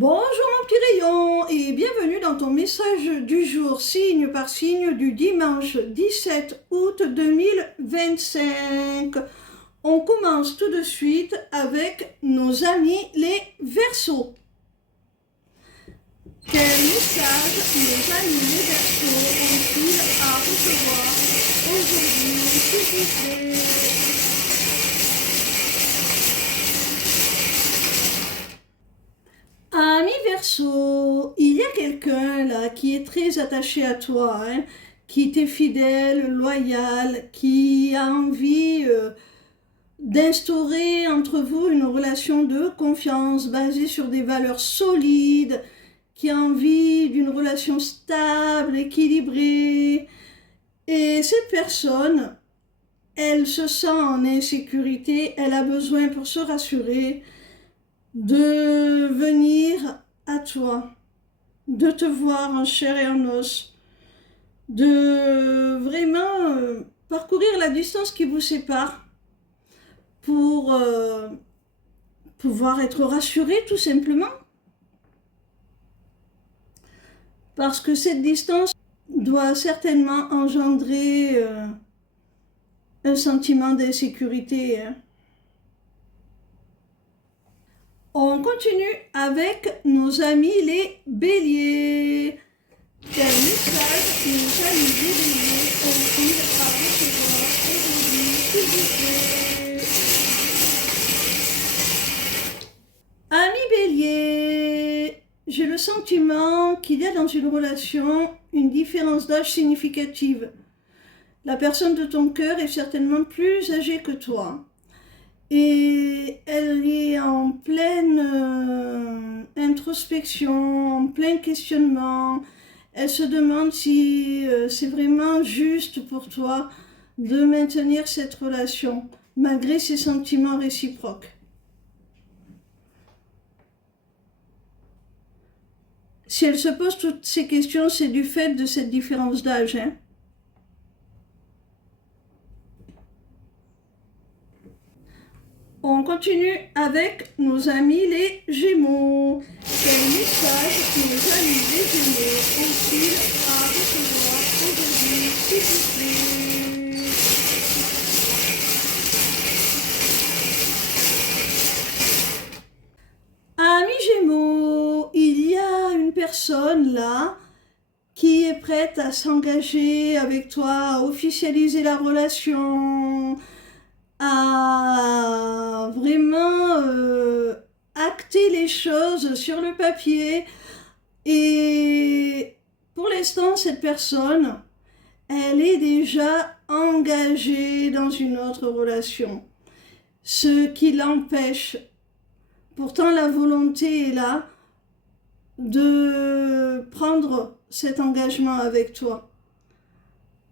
Bonjour mon petit rayon et bienvenue dans ton message du jour signe par signe du dimanche 17 août 2025. On commence tout de suite avec nos amis les Verseaux. Quel message nos amis les Verseaux ont-ils à recevoir aujourd'hui, s'il vous plaît? Ami Verseau, il y a quelqu'un là qui est très attaché à toi, qui t'est fidèle, loyal, qui a envie d'instaurer entre vous une relation de confiance basée sur des valeurs solides, qui a envie d'une relation stable, équilibrée. Et cette personne, elle se sent en insécurité, elle a besoin pour se rassurer de venir à toi, de te voir en chair et en os, de vraiment parcourir la distance qui vous sépare pour pouvoir être rassuré tout simplement. Parce que cette distance doit certainement engendrer un sentiment d'insécurité. On continue avec nos amis les béliers. Quel message nos amis les béliers ont-ils à recevoir aujourd'hui, s'il vous plaît? Amis béliers, j'ai le sentiment qu'il y a dans une relation une différence d'âge significative. La personne de ton cœur est certainement plus âgée que toi. Et elle est en pleine introspection, en plein questionnement. Elle se demande si c'est vraiment juste pour toi de maintenir cette relation, malgré ses sentiments réciproques. Si elle se pose toutes ces questions, c'est du fait de cette différence d'âge. On continue avec nos amis les Gémeaux. Quel message nos amis les Gémeaux ont-ils à recevoir aujourd'hui, s'il vous plaît? Amis Gémeaux, il y a une personne là qui est prête à s'engager avec toi, à officialiser la relation, à vraiment acter les choses sur le papier. Et pour l'instant, cette personne, elle est déjà engagée dans une autre relation. Ce qui l'empêche, pourtant la volonté est là, de prendre cet engagement avec toi.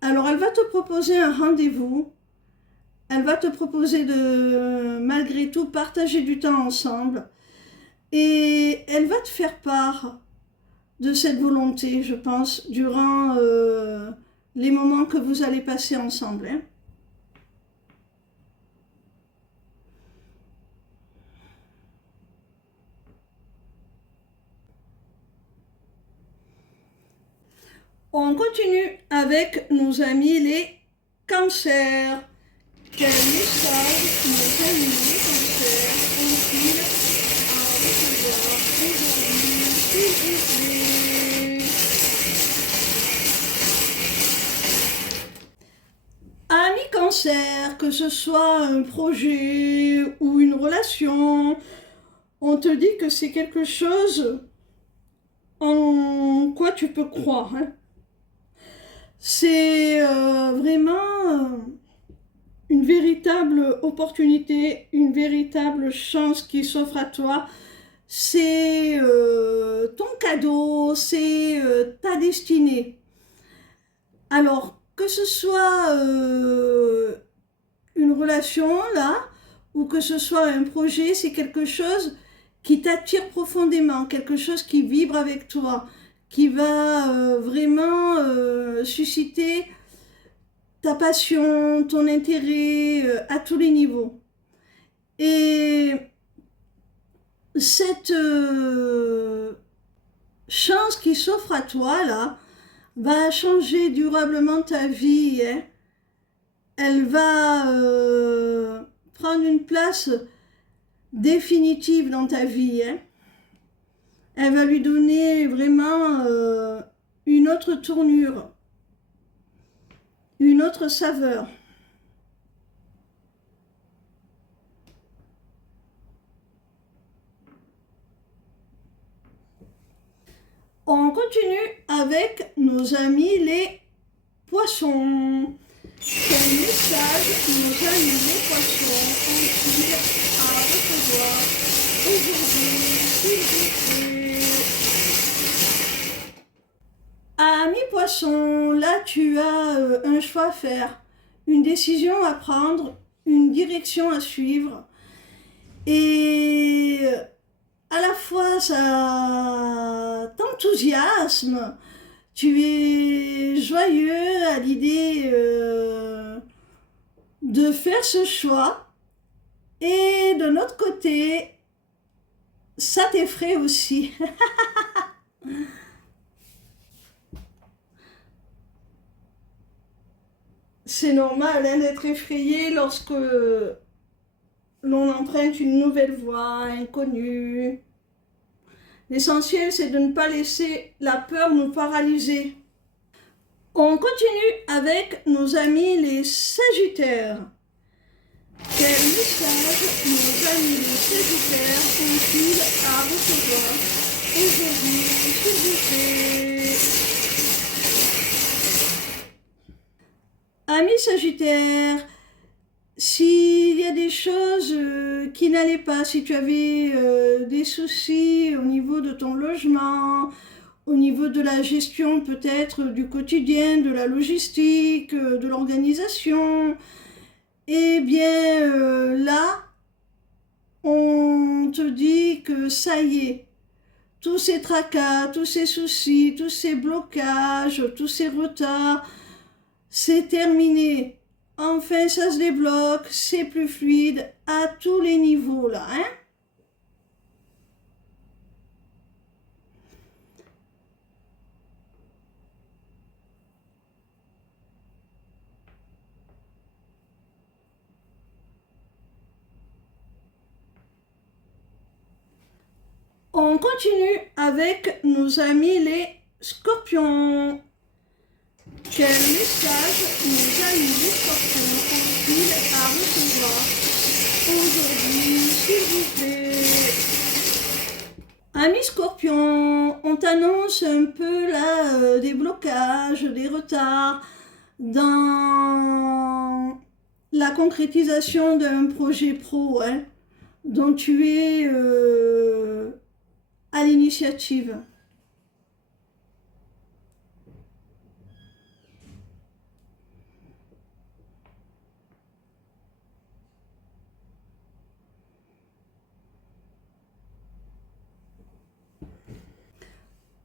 Alors elle va te proposer un rendez-vous. Elle va te proposer de, malgré tout, partager du temps ensemble. Et elle va te faire part de cette volonté, je pense, durant les moments que vous allez passer ensemble. On continue avec nos amis les cancers. Quel message nos amis les cancers ont-ils à recevoir aujourd'hui, s'il vous plaît? Amis cancer, que ce soit un projet ou une relation, on te dit que c'est quelque chose en quoi tu peux croire. C'est vraiment une véritable opportunité, une véritable chance qui s'offre à toi. C'est ton cadeau, c'est ta destinée. Alors, que ce soit une relation là, ou que ce soit un projet, c'est quelque chose qui t'attire profondément, quelque chose qui vibre avec toi, qui va vraiment susciter ta passion, ton intérêt à tous les niveaux. Et cette chance qui s'offre à toi, là, va changer durablement ta vie, hein. Elle va prendre une place définitive dans ta vie, hein. Elle va lui donner vraiment une autre tournure, une autre saveur. On continue avec nos amis les poissons. Quel message nos amis les poissons ont-ils à recevoir aujourd'hui, s'il vous plaît? Ami poisson, là tu as un choix à faire, une décision à prendre, une direction à suivre. Et à la fois ça t'enthousiasme, tu es joyeux à l'idée de faire ce choix, et de l'autre côté, ça t'effraie aussi. C'est normal hein, d'être effrayé lorsque l'on emprunte une nouvelle voie inconnue. L'essentiel, c'est de ne pas laisser la peur nous paralyser. On continue avec nos amis les Sagittaires. Quel message nos amis les Sagittaires ont-ils à recevoir aujourd'hui, s'il vous plaît? Amis Sagittaires, s'il y a des choses qui n'allaient pas, si tu avais des soucis au niveau de ton logement, au niveau de la gestion peut-être du quotidien, de la logistique, de l'organisation, eh bien là, on te dit que ça y est, tous ces tracas, tous ces soucis, tous ces blocages, tous ces retards, c'est terminé. Enfin, ça se débloque, c'est plus fluide à tous les niveaux là, hein. On continue avec nos amis les Scorpions. Quel message nos amis les Scorpions ont-ils à recevoir aujourd'hui, s'il vous plaît? Amis Scorpions, on t'annonce un peu là des blocages, des retards dans la concrétisation d'un projet pro, hein, dont tu es à l'initiative.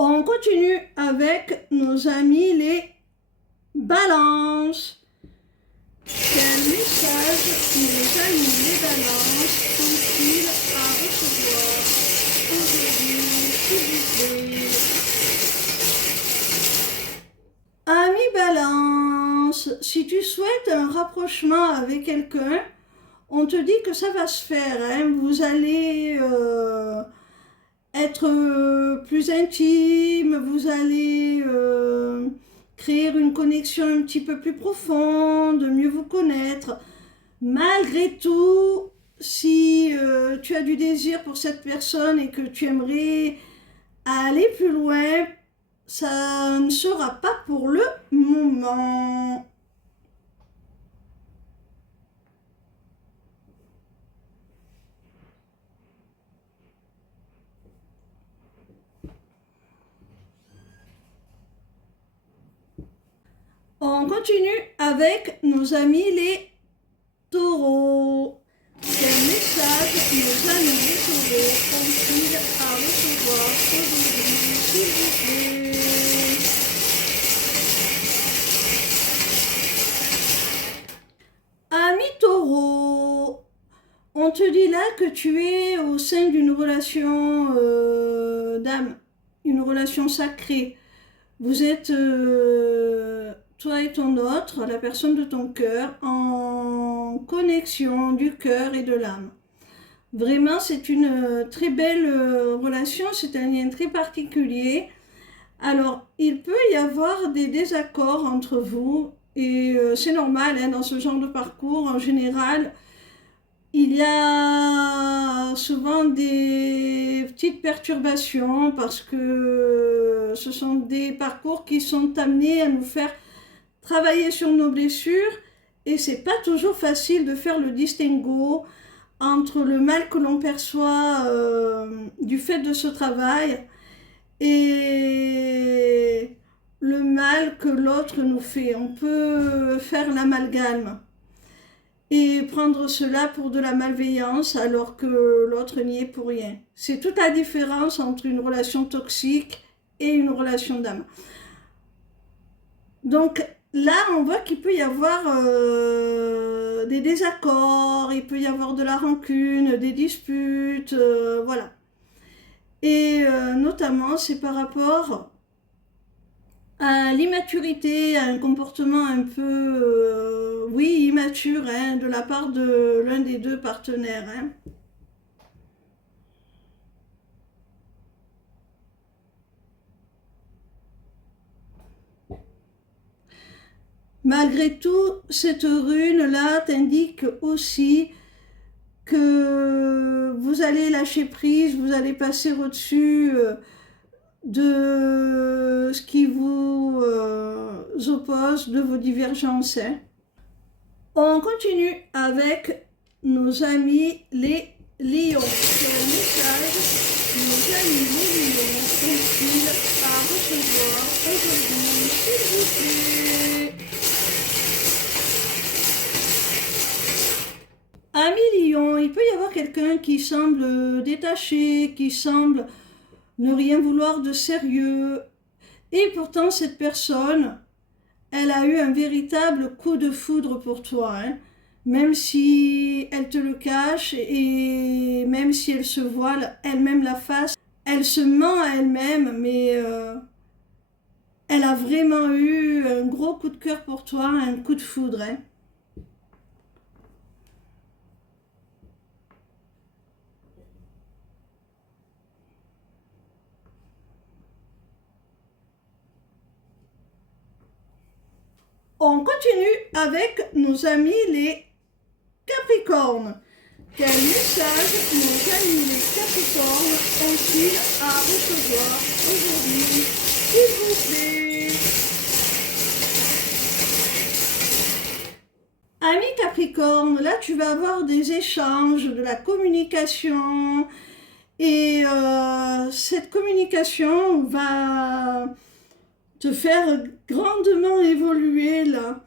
On continue avec nos amis les balances. Quel message nos amis les balances ont-ils à recevoir aujourd'hui, s'il vous plaît? Amis balance, si tu souhaites un rapprochement avec quelqu'un, on te dit que ça va se faire, hein. Vous allez être plus intime, vous allez créer une connexion un petit peu plus profonde, mieux vous connaître. Malgré tout, si tu as du désir pour cette personne et que tu aimerais aller plus loin, ça ne sera pas pour le moment. On continue avec nos amis les taureaux. Quel message nos amis les taureaux ont-ils à recevoir aujourd'hui, s'il vous plaît? Ami taureau, on te dit là que tu es au sein d'une relation d'âme, une relation sacrée. Vous êtes, toi et ton autre, la personne de ton cœur, en connexion du cœur et de l'âme. Vraiment, c'est une très belle relation, c'est un lien très particulier. Alors, il peut y avoir des désaccords entre vous, et c'est normal, hein, dans ce genre de parcours, en général, il y a souvent des petites perturbations parce que ce sont des parcours qui sont amenés à nous faire travailler sur nos blessures et c'est pas toujours facile de faire le distinguo entre le mal que l'on perçoit du fait de ce travail et le mal que l'autre nous fait. On peut faire l'amalgame et prendre cela pour de la malveillance alors que l'autre n'y est pour rien. C'est toute la différence entre une relation toxique et une relation d'âme. Donc là, on voit qu'il peut y avoir des désaccords, il peut y avoir de la rancune, des disputes, voilà. Et notamment, c'est par rapport à l'immaturité, à un comportement un peu, oui, immature, hein, de la part de l'un des deux partenaires. Hein. Malgré tout, cette rune-là t'indique aussi que vous allez lâcher prise, vous allez passer au-dessus de ce qui vous oppose, de vos divergences. Hein. On continue avec nos amis les lions. Quel message nos amis les lions ont-ils à recevoir aujourd'hui, s'il vous plaît? Amis lions, il peut y avoir quelqu'un qui semble détaché, qui semble ne rien vouloir de sérieux. Et pourtant, cette personne, elle a eu un véritable coup de foudre pour toi. Hein. Même si elle te le cache et même si elle se voile elle-même la face, elle se ment à elle-même, mais elle a vraiment eu un gros coup de cœur pour toi, un coup de foudre. Hein. On continue avec nos amis les Capricornes. Quel message nos amis les Capricornes ont-ils à recevoir aujourd'hui, s'il vous plaît? Ami Capricorne, là tu vas avoir des échanges, de la communication et cette communication va te faire grandement évoluer là.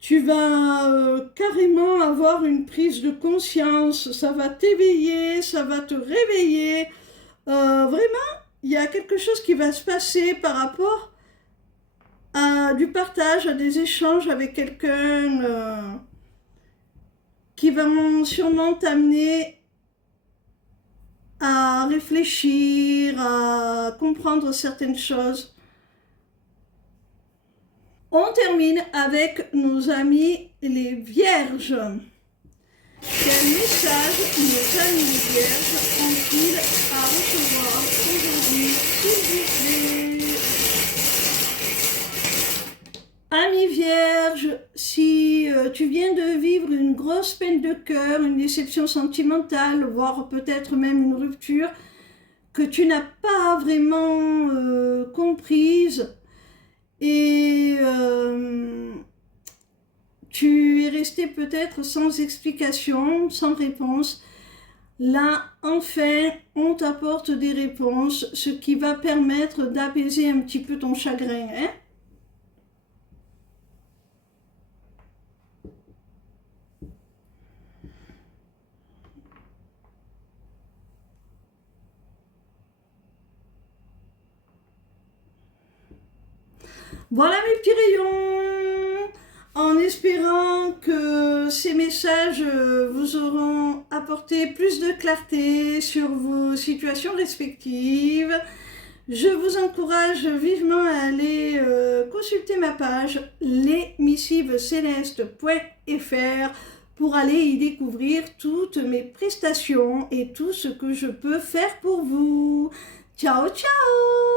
Tu vas carrément avoir une prise de conscience, ça va t'éveiller, ça va te réveiller. Vraiment, il y a quelque chose qui va se passer par rapport à du partage, à des échanges avec quelqu'un qui vont sûrement t'amener à réfléchir, à comprendre certaines choses. On termine avec nos amis les vierges. Quel message nos amis les vierges ont-ils à recevoir aujourd'hui, s'il vous plaît? Amis vierges, si tu viens de vivre une grosse peine de cœur, une déception sentimentale, voire peut-être même une rupture que tu n'as pas vraiment comprise, et tu es resté peut-être sans explication, sans réponse. Là, enfin, on t'apporte des réponses, ce qui va permettre d'apaiser un petit peu ton chagrin. Hein? Voilà mes petits rayons, en espérant que ces messages vous auront apporté plus de clarté sur vos situations respectives. Je vous encourage vivement à aller consulter ma page lesmissivescélestes.fr pour aller y découvrir toutes mes prestations et tout ce que je peux faire pour vous. Ciao, ciao!